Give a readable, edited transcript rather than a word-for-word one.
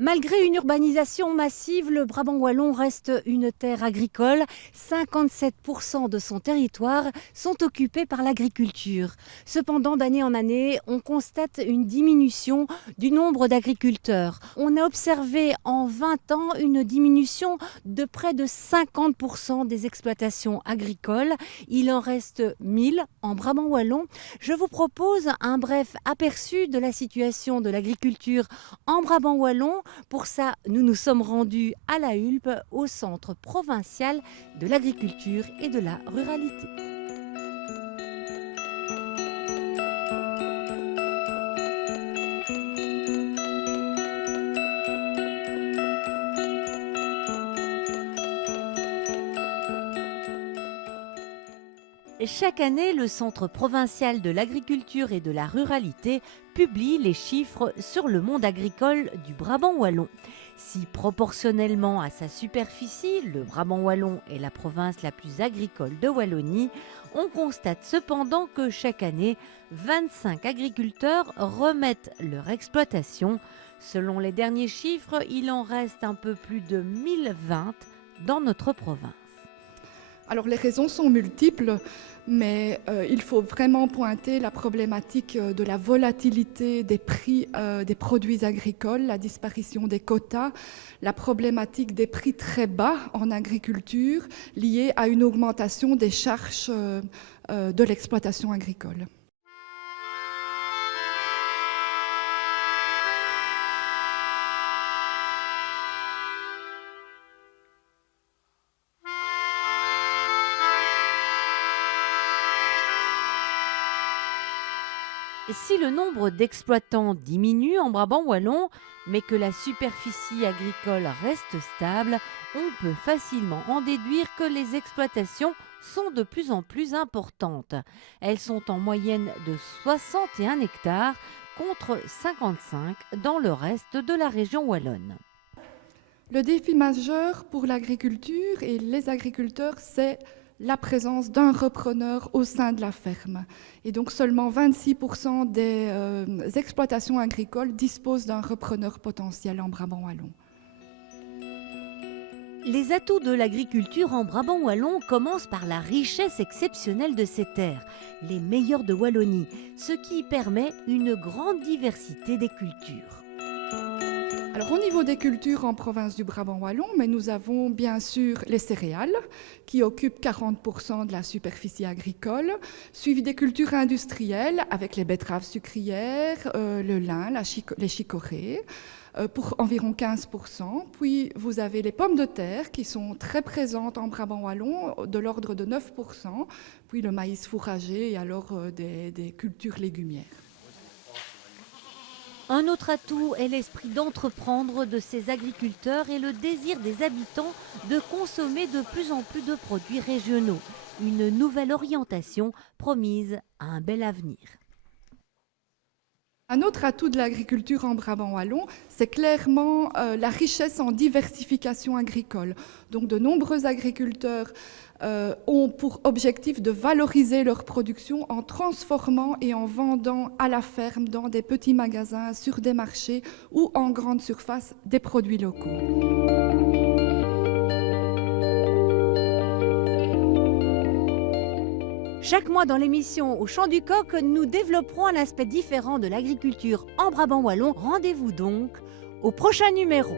Malgré une urbanisation massive, le Brabant wallon reste une terre agricole. 57% de son territoire sont occupés par l'agriculture. Cependant, d'année en année, on constate une diminution du nombre d'agriculteurs. On a observé en 20 ans une diminution de près de 50% des exploitations agricoles. Il en reste 1000 en Brabant wallon. Je vous propose un bref aperçu de la situation de l'agriculture en Brabant wallon. Pour ça, nous nous sommes rendus à La Hulpe, au Centre provincial de l'agriculture et de la ruralité. Chaque année, le Centre provincial de l'agriculture et de la ruralité publie les chiffres sur le monde agricole du Brabant wallon. Si proportionnellement à sa superficie, le Brabant wallon est la province la plus agricole de Wallonie, on constate cependant que chaque année, 25 agriculteurs remettent leur exploitation. Selon les derniers chiffres, il en reste un peu plus de 1020 dans notre province. Alors les raisons sont multiples, mais il faut vraiment pointer la problématique de la volatilité des prix des produits agricoles, la disparition des quotas, la problématique des prix très bas en agriculture liée à une augmentation des charges de l'exploitation agricole. Si le nombre d'exploitants diminue en Brabant wallon, mais que la superficie agricole reste stable, on peut facilement en déduire que les exploitations sont de plus en plus importantes. Elles sont en moyenne de 61 hectares contre 55 dans le reste de la région wallonne. Le défi majeur pour l'agriculture et les agriculteurs, c'est la présence d'un repreneur au sein de la ferme. Et donc seulement 26% des exploitations agricoles disposent d'un repreneur potentiel en Brabant wallon. Les atouts de l'agriculture en Brabant wallon commencent par la richesse exceptionnelle de ces terres, les meilleures de Wallonie, ce qui permet une grande diversité des cultures. Alors au niveau des cultures en province du Brabant wallon, mais nous avons bien sûr les céréales qui occupent 40% de la superficie agricole, suivi des cultures industrielles avec les betteraves sucrières, le lin, les chicorées, pour environ 15%. Puis vous avez les pommes de terre qui sont très présentes en Brabant wallon, de l'ordre de 9%, puis le maïs fourragé et alors des cultures légumières. Un autre atout est l'esprit d'entreprendre de ces agriculteurs et le désir des habitants de consommer de plus en plus de produits régionaux. Une nouvelle orientation promise à un bel avenir. Un autre atout de l'agriculture en Brabant wallon, c'est clairement la richesse en diversification agricole. Donc de nombreux agriculteurs ont pour objectif de valoriser leur production en transformant et en vendant à la ferme, dans des petits magasins, sur des marchés ou en grande surface, des produits locaux. Chaque mois dans l'émission Au Chant du Coq, nous développerons un aspect différent de l'agriculture en Brabant wallon. Rendez-vous donc au prochain numéro.